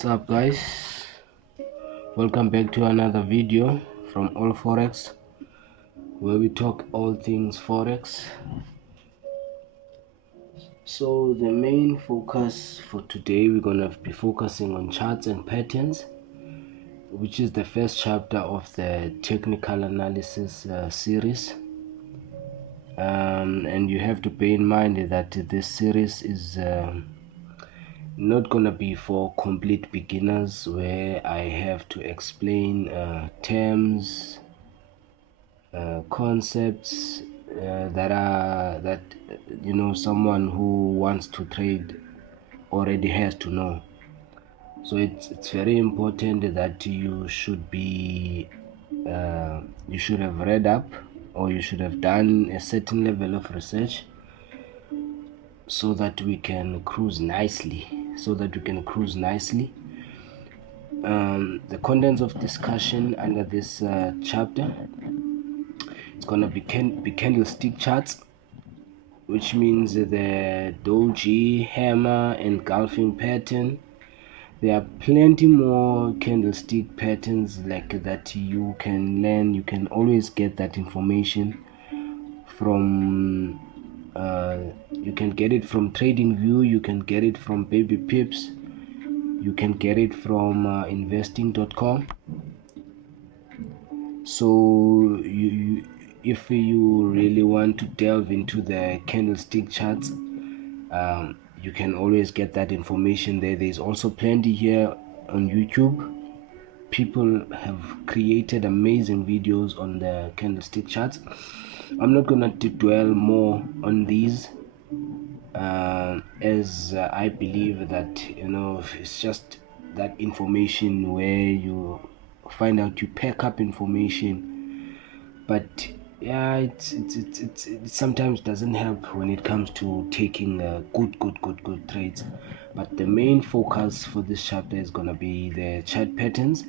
What's up, guys? Welcome back to another video from All Forex, where we talk all things Forex. So the main focus for today, we're gonna be focusing on charts and patterns, which is the first chapter of the technical analysis series. And you have to bear in mind that this series is not gonna be for complete beginners, where I have to explain terms, concepts that someone who wants to trade already has to know. So it's very important that you should have read up, or you should have done a certain level of research, so that we can cruise nicely. The contents of discussion under this chapter, it's gonna be candlestick charts, which means the doji, hammer, engulfing pattern. There are plenty more candlestick patterns like that you can learn. You can always get that information from you can get it from TradingView, you can get it from Baby Pips, you can get it from investing.com. So if you really want to delve into the candlestick charts, you can always get that information there. There's also plenty here on YouTube. People have created amazing videos on the candlestick charts. I'm not gonna dwell more on these, as I believe that it's just that information where you find out, you pack up information, but yeah, it sometimes doesn't help when it comes to taking good trades. But the main focus for this chapter is gonna be the chart patterns,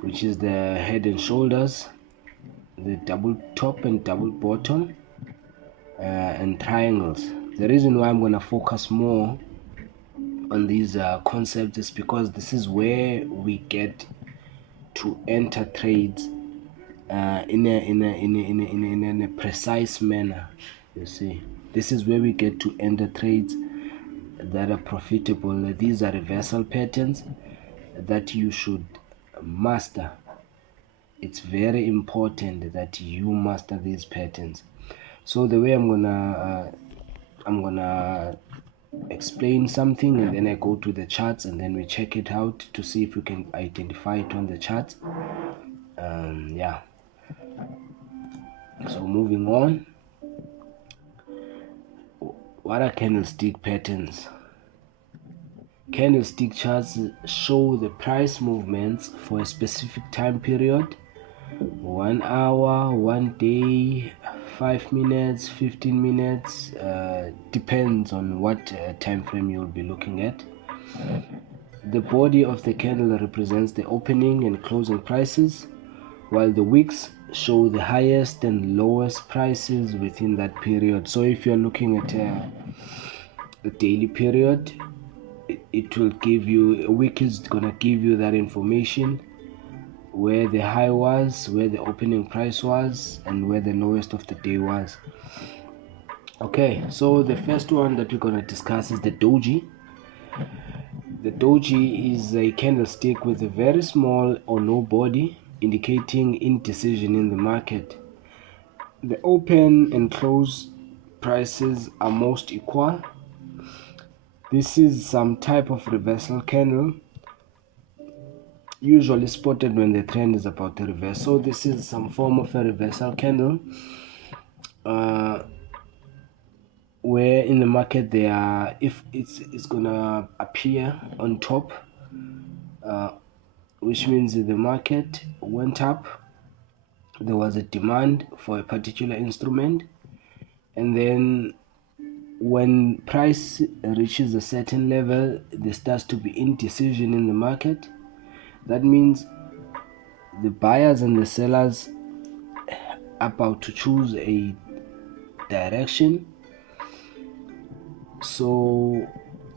which is the head and shoulders, the double top and double bottom, and triangles. The reason why I'm gonna focus more on these concepts is because this is where we get to enter trades in a precise manner. You see, this is where we get to enter trades that are profitable. These are reversal patterns that you should master. It's very important that you master these patterns. So the way I'm gonna explain something, and then I go to the charts, and then we check it out to see if we can identify it on the charts. Yeah. So moving on, what are candlestick patterns? Candlestick charts show the price movements for a specific time period: 1 hour, 1 day, 5 minutes, 15 minutes, depends on what time frame you'll be looking at. The body of the candle represents the opening and closing prices, while the wicks show the highest and lowest prices within that period. So if you're looking at a daily period, it will give you, a wick is gonna give you that information, where the high was, where the opening price was, and where the lowest of the day was. Okay, so the first one that we're gonna discuss is the doji. The doji is a candlestick with a very small or no body, indicating indecision in the market. The open and close prices are most equal. This is some type of reversal candle, usually spotted when the trend is about to reverse. So this is some form of a reversal candle, where in the market there are, if it's gonna appear on top, which means the market went up, there was a demand for a particular instrument, and then when price reaches a certain level, there starts to be indecision in the market. That means the buyers and the sellers are about to choose a direction. So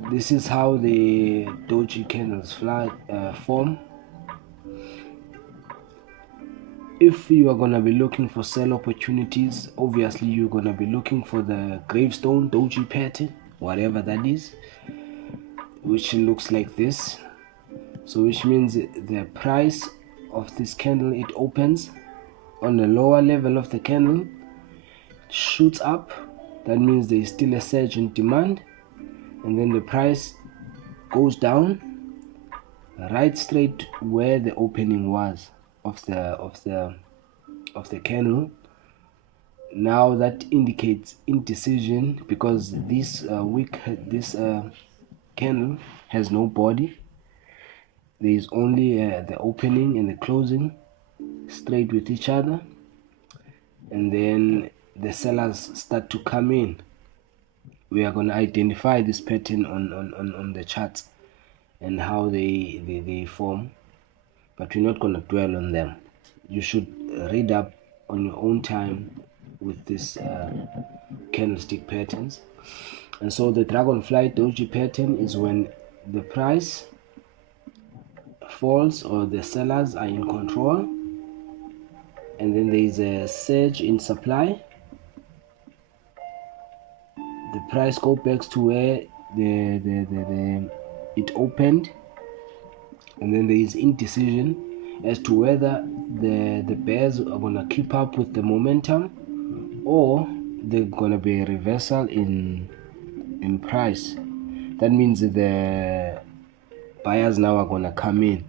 This is how the doji candles form. If you are going to be looking for sell opportunities, obviously you're going to be looking for the gravestone doji pattern, whatever that is, which looks like this. So which means the price of this candle, it opens on the lower level of the candle, shoots up. That means there is still a surge in demand, and then the price goes down right straight where the opening was of the candle. Now that indicates indecision, because this candle has no body. There is only the opening and the closing straight with each other, and then the sellers start to come in. We are going to identify this pattern on the charts and how they form, but we're not going to dwell on them. You should read up on your own time with this candlestick patterns. And so the dragonfly doji pattern is when the price falls or the sellers are in control, and then there is a surge in supply. The price goes back to where it opened, and then there is indecision as to whether the bears are gonna keep up with the momentum, or they're gonna be a reversal in price. That means the buyers now are gonna come in.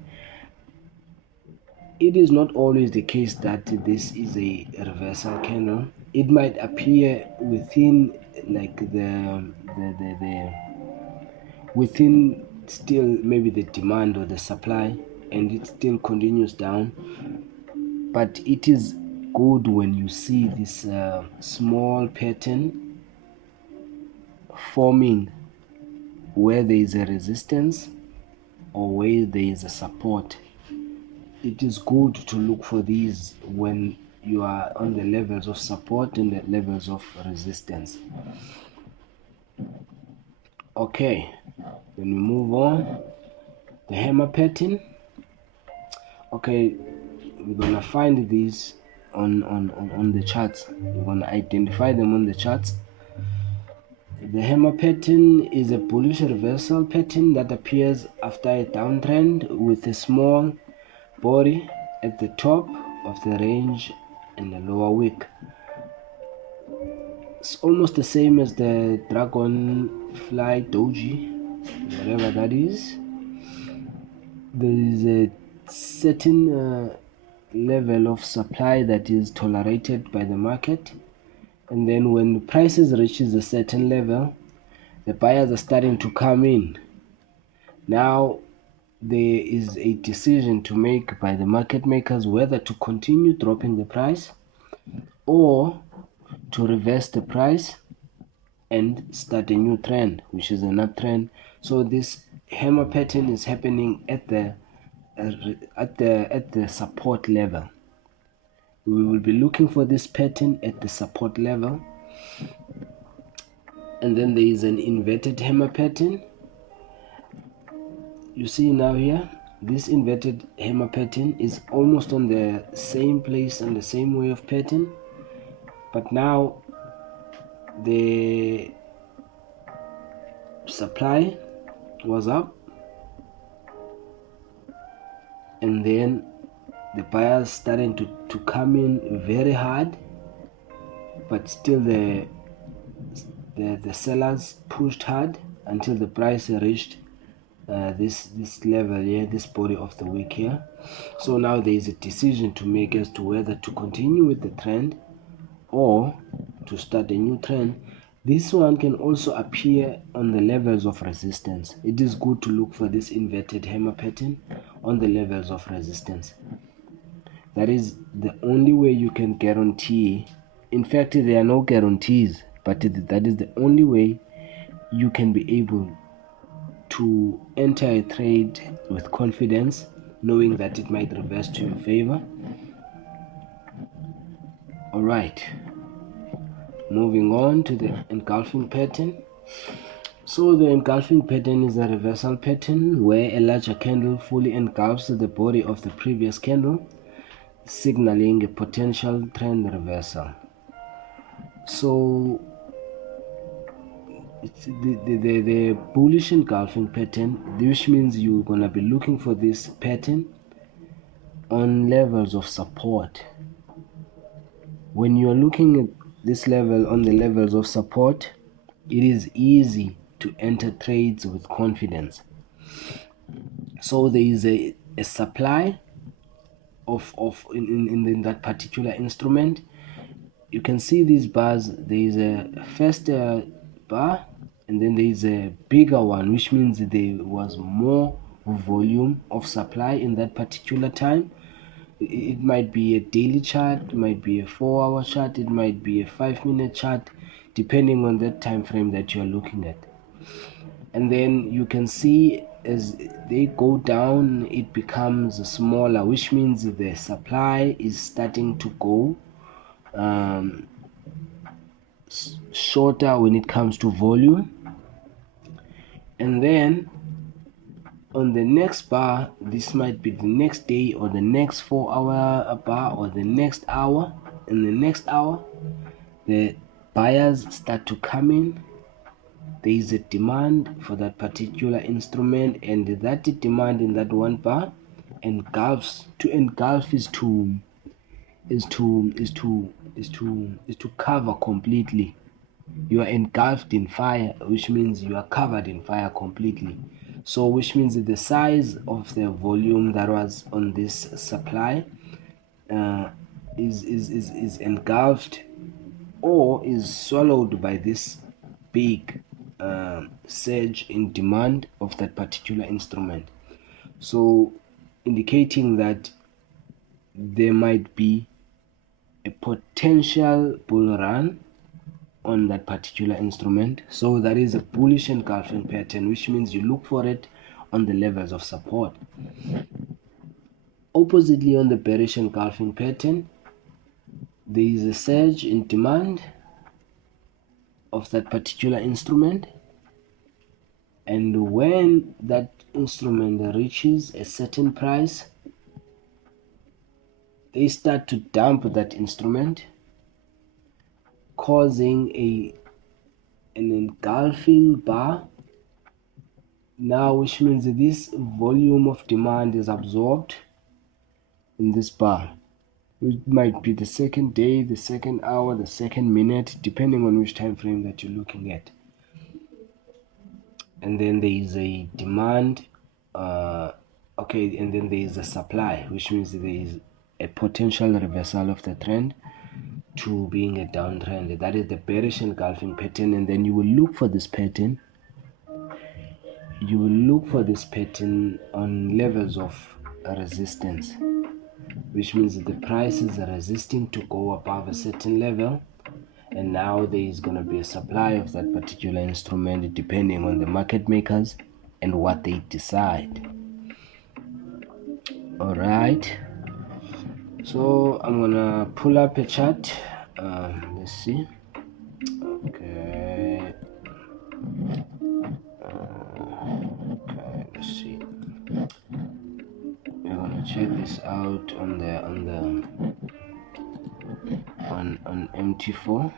It is not always the case that this is a reversal candle. It might appear within like the within still maybe the demand or the supply, and it still continues down. But it is good when you see this small pattern forming where there is a resistance or where there is a support. It is good to look for these when you are on the levels of support and the levels of resistance. Okay, then we move on. The hammer pattern. Okay, we're gonna find these on the charts. We're gonna identify them on the charts. The hammer pattern is a bullish reversal pattern that appears after a downtrend with a small body at the top of the range and the lower wick. It's almost the same as the dragonfly doji, whatever that is. There is a certain level of supply that is tolerated by the market, and then when the prices reaches a certain level, the buyers are starting to come in. Now there is a decision to make by the market makers whether to continue dropping the price or to reverse the price and start a new trend, which is an uptrend. So this hammer pattern is happening at the support level. We will be looking for this pattern at the support level. And then there is an inverted hammer pattern. You see now here, this inverted hammer pattern is almost on the same place and the same way of pattern, but now the supply was up, and then the buyers starting to come in very hard, but still the sellers pushed hard until the price reached this level here, this body of the wick here. So now there is a decision to make as to whether to continue with the trend or to start a new trend. This one can also appear on the levels of resistance. It is good to look for this inverted hammer pattern on the levels of resistance. That is the only way you can guarantee. In fact, there are no guarantees, but that is the only way you can be able to enter a trade with confidence, knowing that it might reverse to your favor. All right, moving on to the engulfing pattern. So the engulfing pattern is a reversal pattern where a larger candle fully engulfs the body of the previous candle, signaling a potential trend reversal. So it's the bullish engulfing pattern, which means you're gonna be looking for this pattern on levels of support. When you're looking at this level on the levels of support, it is easy to enter trades with confidence. So there is a supply in that particular instrument. You can see these bars. There is a first bar, and then there is a bigger one, which means there was more volume of supply in that particular time. It might be a daily chart, it might be a 4-hour chart, it might be a 5-minute chart, depending on that time frame that you're looking at. And then you can see as they go down, it becomes smaller, which means the supply is starting to go shorter when it comes to volume. And then on the next bar, this might be the next day or the next 4-hour bar or the next hour. In the next hour, the buyers start to come in. There is a demand for that particular instrument, and that demand in that one bar engulfs. To engulf is to cover completely. You are engulfed in fire, which means you are covered in fire completely. So which means that the size of the volume that was on this supply is engulfed or is swallowed by this big surge in demand of that particular instrument. So indicating that there might be a potential bull run on that particular instrument. So that is a bullish engulfing pattern, which means you look for it on the levels of support. Oppositely, on the bearish engulfing pattern, there is a surge in demand of that particular instrument, and when that instrument reaches a certain price, they start to dump that instrument, causing an engulfing bar now, which means that this volume of demand is absorbed in this bar. It might be the second day, the second hour, the second minute, depending on which time frame that you're looking at. And then there is a demand, and then there is a supply, which means there is a potential reversal of the trend to being a downtrend. That is the bearish engulfing pattern. And then you will look for this pattern. You will look for this pattern on levels of resistance, which means that the price is resisting to go above a certain level, and now there is going to be a supply of that particular instrument depending on the market makers and what they decide. All right, so I'm gonna pull up a chart. Let's see. Okay, let's see. We're gonna check this out on MT4.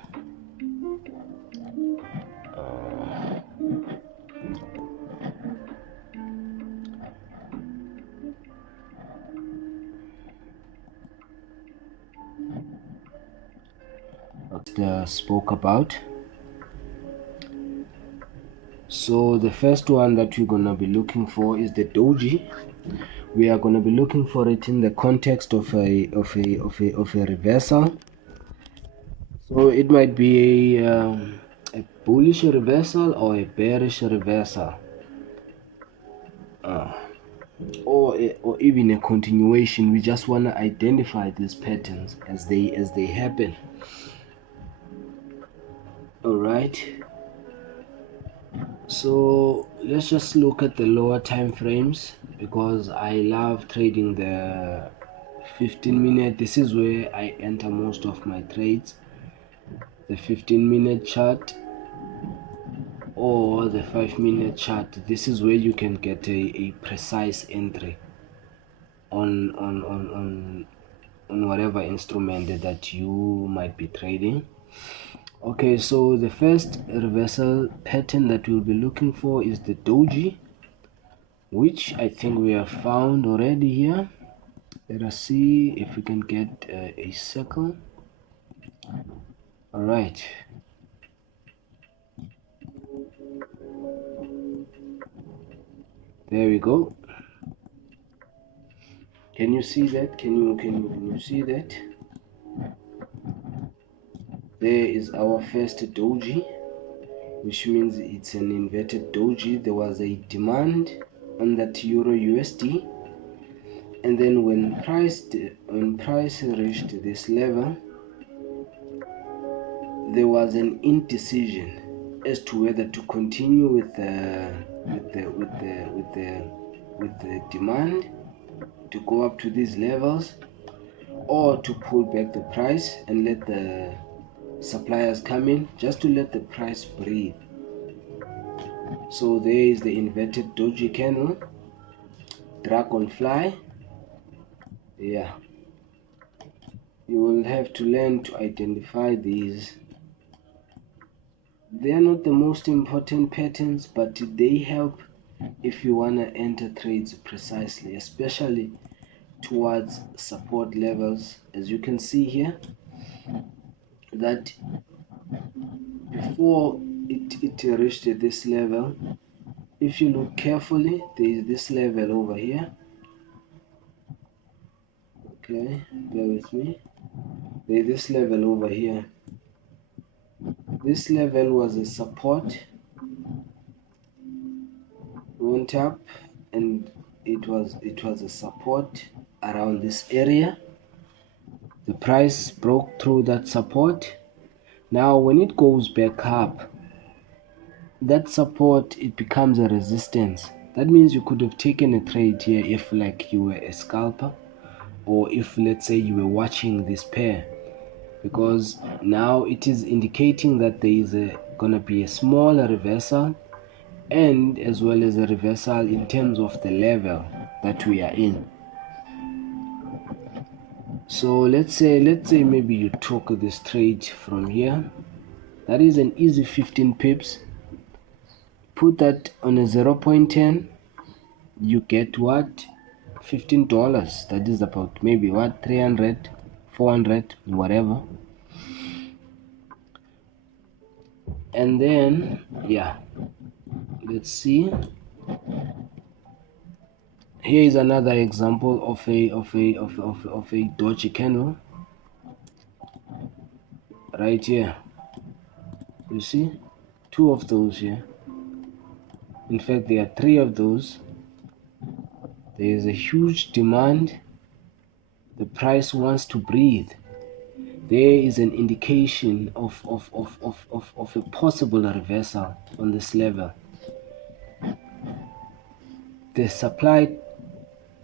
Spoke about. So the first one that we're gonna be looking for is the doji. We are gonna be looking for it in the context of a reversal. So it might be a bullish reversal or a bearish reversal, or even a continuation. We just want to identify these patterns as they happen. All right, so let's just look at the lower time frames, because I love trading the 15-minute. This is where I enter most of my trades. The 15-minute chart, or the 5-minute chart. This is where you can get a precise entry on whatever instrument that you might be trading. Okay, so the first reversal pattern that we'll be looking for is the doji, which I think we have found already here. Let us see if we can get a circle. All right, there we go. Can you see that? Can you see that? There is our first doji, which means it's an inverted doji. There was a demand on that euro USD, and then when price reached this level, there was an indecision as to whether to continue with the demand to go up to these levels, or to pull back the price and let the suppliers come in just to let the price breathe. So there is the inverted doji candle, dragonfly. Yeah, you will have to learn to identify these. They are not the most important patterns, but they help if you want to enter trades precisely, especially towards support levels. As you can see here, that before it reached this level, if you look carefully, there is this level over here. Okay, bear with me. There is this level over here. This level was a support, went up, and it was a support around this area. The price broke through that support. Now when it goes back up, that support, it becomes a resistance. That means you could have taken a trade here if like you were a scalper, or if let's say you were watching this pair, because now it is indicating that there is gonna be a small reversal, and as well as a reversal in terms of the level that we are in. So let's say maybe you took this trade from here. That is an easy 15 pips. Put that on a 0.10, you get what? $15. That is about maybe what, 300, 400, whatever. And then yeah, let's see. Here is another example of a doji candle right here. You see, two of those here. In fact, there are three of those. There is a huge demand. The price wants to breathe. There is an indication of a possible reversal on this level. The supply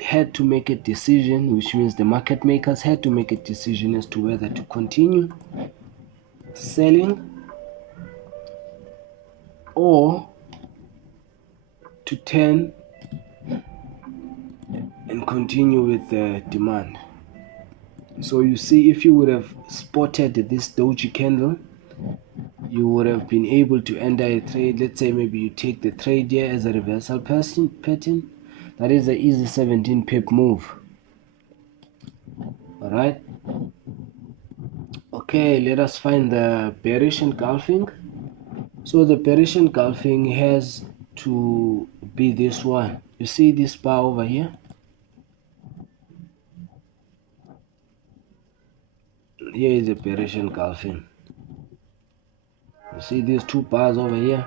had to make a decision, which means the market makers had to make a decision as to whether to continue selling or to turn and continue with the demand. So you see, if you would have spotted this doji candle, you would have been able to enter a trade. Let's say maybe you take the trade here as a reversal pattern. That is an easy 17 pip move. All right, okay, let us find the bearish engulfing. So the bearish engulfing has to be this one. You see this bar over here? Here is a bearish engulfing. You see these two bars over here?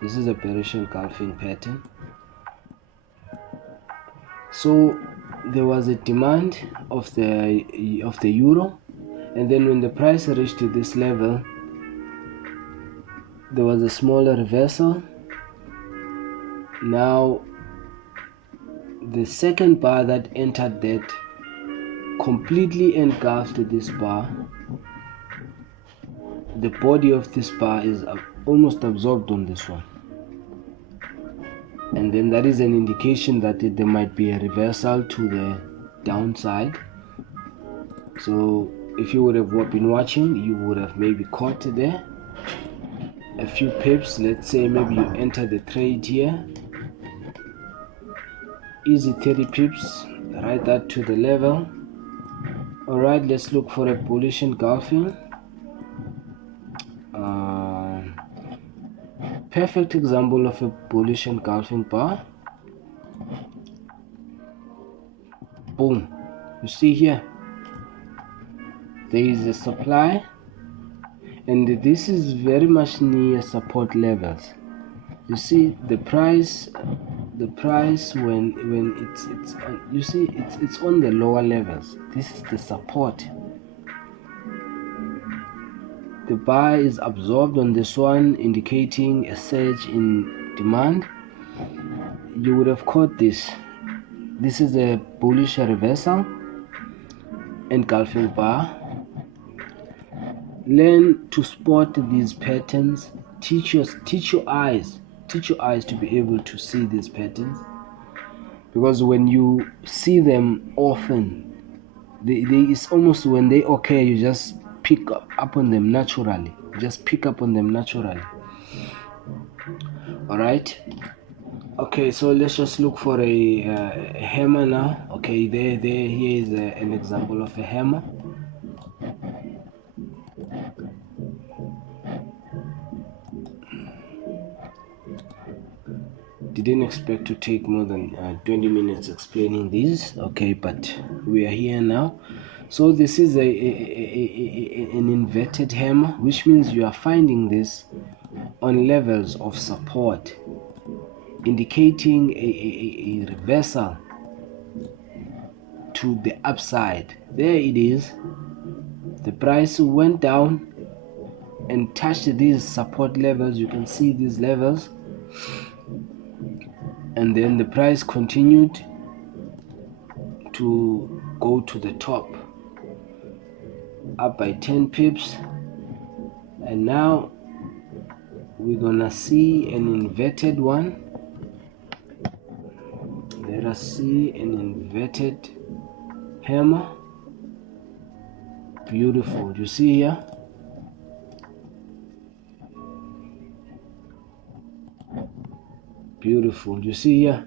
This is a bearish engulfing pattern. So there was a demand of the euro, and then when the price reached to this level, there was a smaller reversal. Now the second bar that entered that completely engulfed this bar. The body of this bar is almost absorbed on this one, and then that is an indication that there might be a reversal to the downside. So if you would have been watching, you would have maybe caught there a few pips. Let's say maybe you enter the trade here, easy 30 pips, write that to the level. All right, let's look for a bullish engulfing. Perfect example of a bullish engulfing bar. Boom. You see here, there is a supply, and this is very much near support levels. You see the price when it's you see it's on the lower levels. This is the support. The buy is absorbed on this one, indicating a surge in demand. You would have caught this. This is a bullish reversal engulfing bar. Learn to spot these patterns. Teach your eyes to be able to see these patterns, because when you see them often, it's almost when they occur, you just pick up on them naturally. All right. Okay, so let's just look for a hammer now. Okay, here is an example of a hammer. Didn't expect to take more than 20 minutes explaining these. Okay, but we are here now. So this is an inverted hammer, which means you are finding this on levels of support, indicating a reversal to the upside. There it is. The price went down and touched these support levels. You can see these levels, and then the price continued to go to the top, up by 10 pips, and now we're gonna see an inverted one. Let us see an inverted hammer. Beautiful. You see here, beautiful. You see here,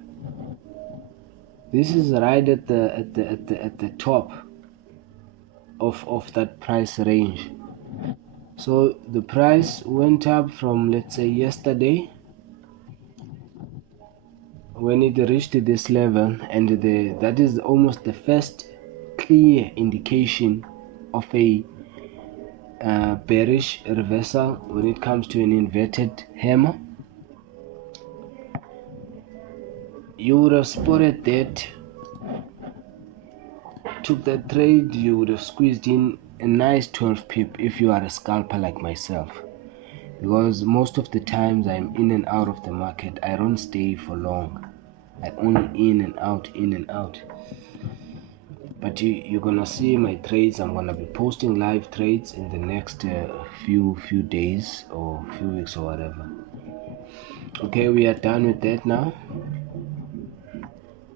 this is right at the top of that price range. So the price went up from, let's say, yesterday when it reached this level, and that is almost the first clear indication of a bearish reversal when it comes to an inverted hammer. You would have spotted that, took that trade, you would have squeezed in a nice 12 pip if you are a scalper like myself, because most of the times I'm in and out of the market. I don't stay for long. I only in and out. But you're gonna see my trades. I'm gonna be posting live trades in the next few days or few weeks or whatever. Okay, we are done with that now.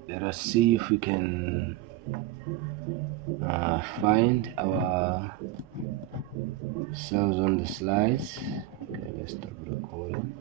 Let us see if we can find ourselves on the slides. Okay, let's stop recording.